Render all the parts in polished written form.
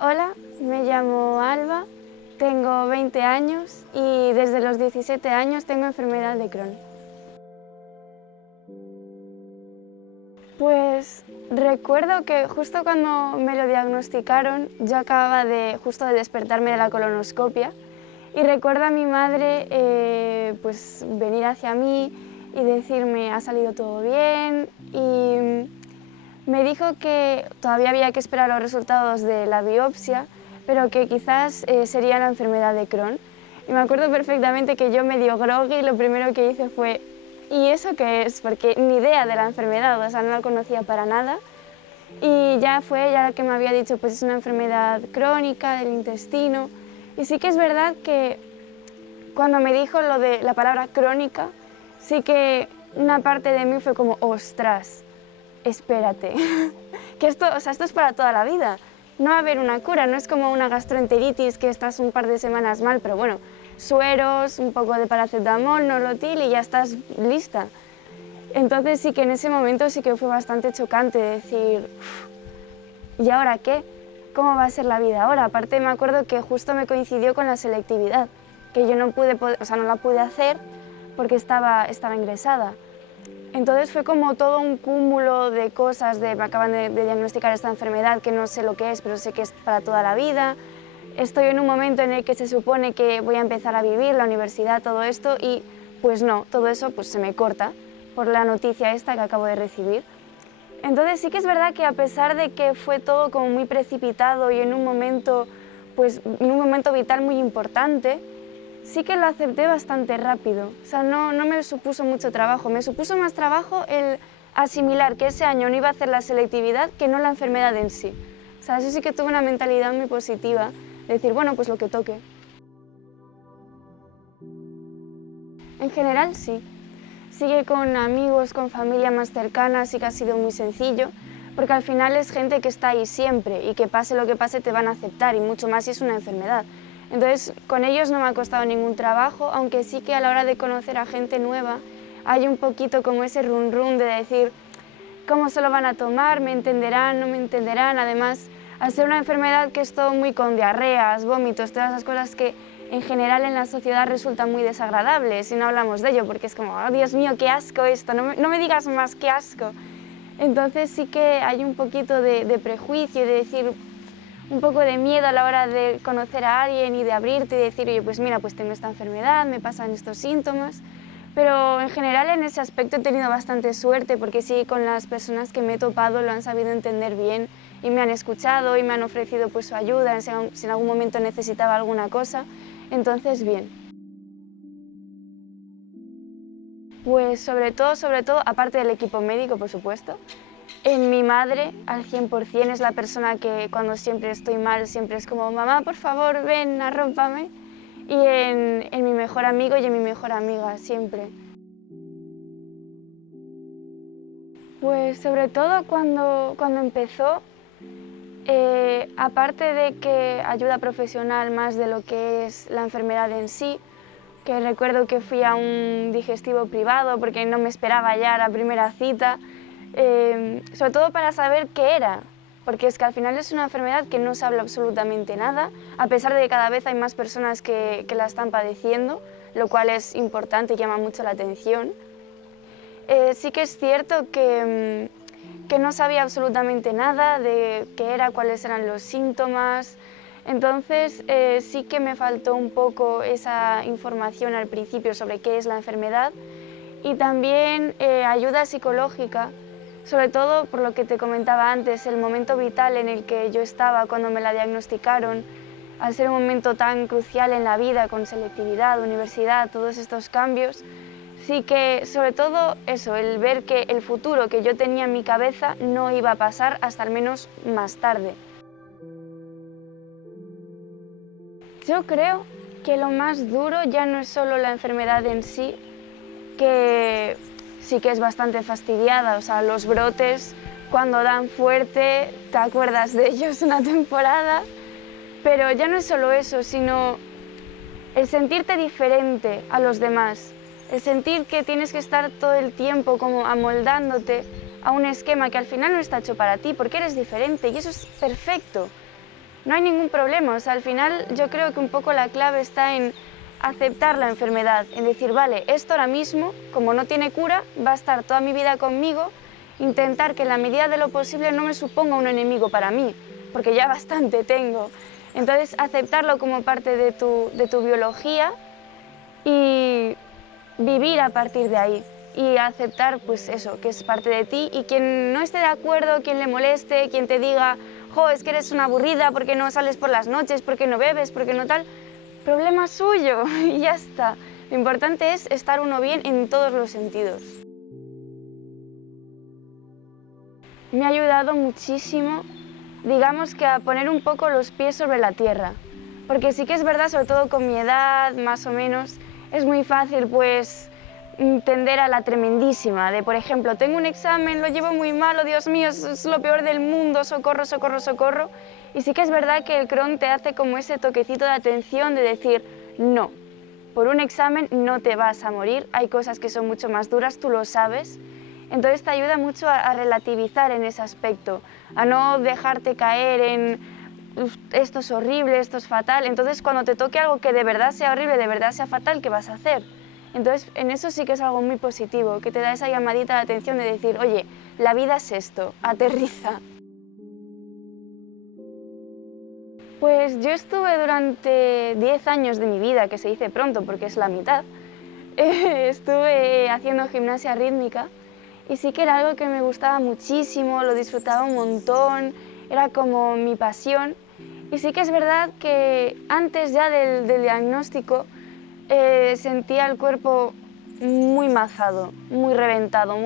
Hola, me llamo Alba, tengo 20 años y desde los 17 años tengo enfermedad de Crohn. Pues recuerdo que justo cuando me lo diagnosticaron, yo acababa justo de despertarme de la colonoscopia y recuerdo a mi madre pues venir hacia mí y decirme ha salido todo bien y me dijo que todavía había que esperar los resultados de la biopsia, pero que quizás sería la enfermedad de Crohn. Y me acuerdo perfectamente que yo medio groggy y lo primero que hice fue ¿y eso qué es? Porque ni idea de la enfermedad, o sea, no la conocía para nada. Y ya fue ella la que me había dicho, pues es una enfermedad crónica del intestino. Y sí que es verdad que cuando me dijo lo de la palabra crónica, sí que una parte de mí fue como, ostras, espérate, que esto, o sea, esto es para toda la vida. No va a haber una cura, no es como una gastroenteritis que estás un par de semanas mal, pero bueno, sueros, un poco de paracetamol, nolotil y ya estás lista. Entonces sí que en ese momento sí que fue bastante chocante decir, ¿y ahora qué? ¿Cómo va a ser la vida ahora? Aparte me acuerdo que justo me coincidió con la selectividad, que yo no la pude hacer porque estaba ingresada. Entonces fue como todo un cúmulo de cosas, me acaban de diagnosticar esta enfermedad que no sé lo que es, pero sé que es para toda la vida. Estoy en un momento en el que se supone que voy a empezar a vivir, la universidad, todo esto, y pues no, todo eso pues se me corta por la noticia esta que acabo de recibir. Entonces sí que es verdad que a pesar de que fue todo como muy precipitado y en un momento vital muy importante, sí que lo acepté bastante rápido. O sea, no me supuso mucho trabajo. Me supuso más trabajo el asimilar que ese año no iba a hacer la selectividad que no la enfermedad en sí. O sea, eso sí que tuve una mentalidad muy positiva, de decir, bueno, pues lo que toque. En general, sí. Sigue con amigos, con familia más cercana, sí que ha sido muy sencillo, porque al final es gente que está ahí siempre y que pase lo que pase te van a aceptar, y mucho más si es una enfermedad. Entonces, con ellos no me ha costado ningún trabajo, aunque sí que a la hora de conocer a gente nueva hay un poquito como ese run run de decir cómo se lo van a tomar, me entenderán, no me entenderán. Además, al ser una enfermedad que es todo muy con diarreas, vómitos, todas esas cosas que en general en la sociedad resultan muy desagradables y no hablamos de ello porque es como, oh Dios mío, qué asco esto, no me digas más, qué asco. Entonces sí que hay un poquito de prejuicio y de decir, un poco de miedo a la hora de conocer a alguien y de abrirte y decir, oye, pues mira, pues tengo esta enfermedad, me pasan estos síntomas. Pero en general en ese aspecto he tenido bastante suerte porque sí, con las personas que me he topado lo han sabido entender bien y me han escuchado y me han ofrecido pues su ayuda si en algún momento necesitaba alguna cosa. Entonces, bien. Pues sobre todo, aparte del equipo médico, por supuesto, en mi madre al 100% es la persona que cuando siempre estoy mal siempre es como mamá, por favor, ven, arrópame. Y en mi mejor amigo y en mi mejor amiga, siempre. Pues sobre todo cuando empezó, aparte de que ayuda profesional más de lo que es la enfermedad en sí, que recuerdo que fui a un digestivo privado porque no me esperaba ya la primera cita, sobre todo para saber qué era, porque es que al final es una enfermedad que no se habla absolutamente nada, a pesar de que cada vez hay más personas que la están padeciendo, lo cual es importante y llama mucho la atención. Sí que es cierto que no sabía absolutamente nada de qué era, cuáles eran los síntomas. Entonces sí que me faltó un poco esa información al principio sobre qué es la enfermedad y también ayuda psicológica, sobre todo por lo que te comentaba antes, el momento vital en el que yo estaba cuando me la diagnosticaron, al ser un momento tan crucial en la vida, con selectividad, universidad, todos estos cambios, sí que sobre todo eso, el ver que el futuro que yo tenía en mi cabeza no iba a pasar hasta al menos más tarde. Yo creo que lo más duro ya no es solo la enfermedad en sí, que sí que es bastante fastidiada, o sea, los brotes cuando dan fuerte, te acuerdas de ellos una temporada, pero ya no es solo eso, sino el sentirte diferente a los demás, el sentir que tienes que estar todo el tiempo como amoldándote a un esquema que al final no está hecho para ti, porque eres diferente y eso es perfecto. no hay ningún problema. O sea, al final yo creo que un poco la clave está en aceptar la enfermedad, en decir, vale, esto ahora mismo, como no tiene cura, va a estar toda mi vida conmigo, intentar que en la medida de lo posible no me suponga un enemigo para mí, porque ya bastante tengo. Entonces, aceptarlo como parte de tu biología y vivir a partir de ahí. Y aceptar, pues eso, que es parte de ti, y quien no esté de acuerdo, quien le moleste, quien te diga, jo, es que eres una aburrida, ¿por qué no sales por las noches? ¿Por qué no bebes? ¿Por qué no tal? Problema suyo y ya está. Lo importante es estar uno bien en todos los sentidos. Me ha ayudado muchísimo, digamos que a poner un poco los pies sobre la tierra. Porque sí que es verdad, sobre todo con mi edad, más o menos, es muy fácil pues tender a la tremendísima, de por ejemplo, tengo un examen, lo llevo muy mal, oh Dios mío, es lo peor del mundo, socorro, socorro, socorro. Y sí que es verdad que el Crohn te hace como ese toquecito de atención de decir, no, por un examen no te vas a morir, hay cosas que son mucho más duras, tú lo sabes. Entonces te ayuda mucho a relativizar en ese aspecto, a no dejarte caer en esto es horrible, esto es fatal. Entonces cuando te toque algo que de verdad sea horrible, de verdad sea fatal, ¿qué vas a hacer? Entonces en eso sí que es algo muy positivo, que te da esa llamadita de atención de decir, oye, la vida es esto, aterriza. Pues yo estuve durante 10 años de mi vida, que se dice pronto porque es la mitad, estuve haciendo gimnasia rítmica y sí que era algo que me gustaba muchísimo, lo disfrutaba un montón, era como mi pasión. Y sí que es verdad que antes ya del diagnóstico sentía el cuerpo muy mazado, muy reventado,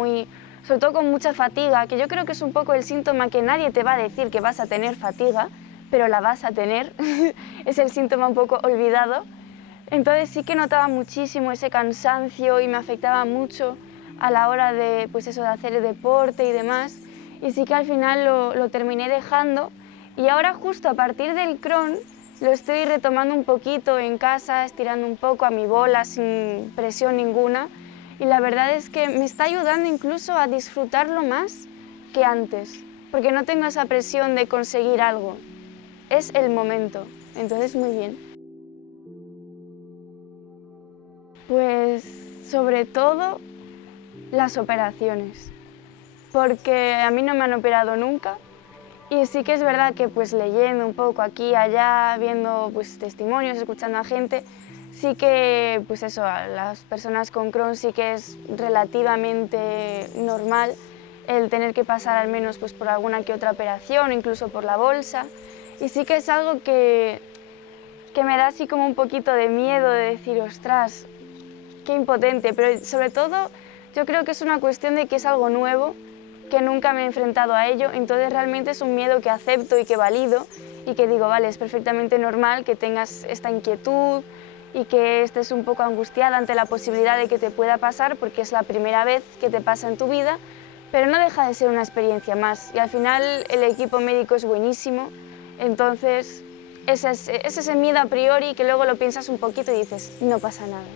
sobre todo con mucha fatiga, que yo creo que es un poco el síntoma que nadie te va a decir que vas a tener fatiga, pero la vas a tener, es el síntoma un poco olvidado. Entonces sí que notaba muchísimo ese cansancio y me afectaba mucho a la hora de, pues eso, de hacer el deporte y demás. Y sí que al final lo terminé dejando y ahora justo a partir del Crohn lo estoy retomando un poquito en casa, estirando un poco a mi bola sin presión ninguna. Y la verdad es que me está ayudando incluso a disfrutarlo más que antes, porque no tengo esa presión de conseguir algo. Es el momento, entonces muy bien. Pues sobre todo las operaciones, porque a mí no me han operado nunca y sí que es verdad que pues leyendo un poco aquí y allá, viendo pues testimonios, escuchando a gente, sí que pues eso, a las personas con Crohn sí que es relativamente normal el tener que pasar al menos pues por alguna que otra operación, incluso por la bolsa, y sí que es algo que me da así como un poquito de miedo de decir, ostras, qué impotente, pero sobre todo yo creo que es una cuestión de que es algo nuevo, que nunca me he enfrentado a ello, entonces realmente es un miedo que acepto y que valido y que digo, vale, es perfectamente normal que tengas esta inquietud y que estés un poco angustiada ante la posibilidad de que te pueda pasar porque es la primera vez que te pasa en tu vida, pero no deja de ser una experiencia más y al final el equipo médico es buenísimo, entonces es ese miedo a priori que luego lo piensas un poquito y dices, no pasa nada.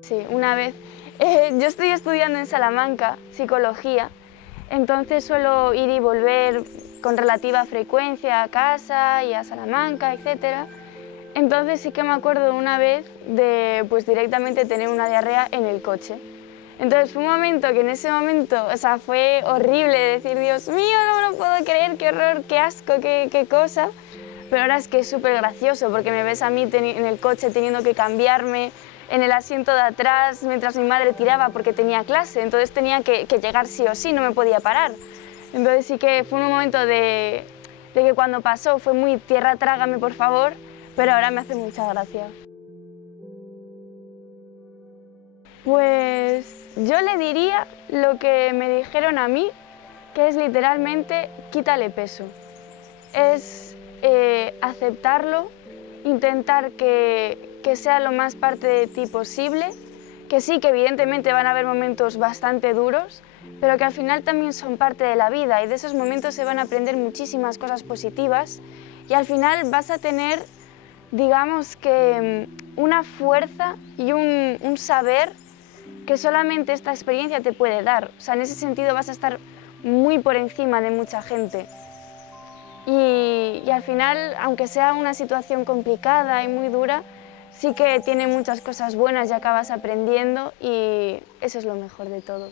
Sí, una vez. Yo estoy estudiando en Salamanca psicología, entonces suelo ir y volver con relativa frecuencia a casa y a Salamanca, etc. Entonces sí que me acuerdo una vez de pues directamente tener una diarrea en el coche. Entonces fue un momento que en ese momento, o sea, fue horrible decir, Dios mío, no me lo puedo creer, qué horror, qué asco, qué cosa. Pero ahora es que es súper gracioso porque me ves a mí en el coche teniendo que cambiarme en el asiento de atrás mientras mi madre tiraba porque tenía clase, entonces tenía que llegar sí o sí, no me podía parar. Entonces sí que fue un momento de que cuando pasó fue muy tierra trágame por favor, pero ahora me hace mucha gracia. Pues yo le diría lo que me dijeron a mí, que es literalmente quítale peso. Es aceptarlo, intentar que sea lo más parte de ti posible, que sí, que evidentemente van a haber momentos bastante duros, pero que al final también son parte de la vida y de esos momentos se van a aprender muchísimas cosas positivas y al final vas a tener, digamos que, una fuerza y un saber que solamente esta experiencia te puede dar. O sea, en ese sentido vas a estar muy por encima de mucha gente. y al final, aunque sea una situación complicada y muy dura, sí que tiene muchas cosas buenas y acabas aprendiendo y eso es lo mejor de todo.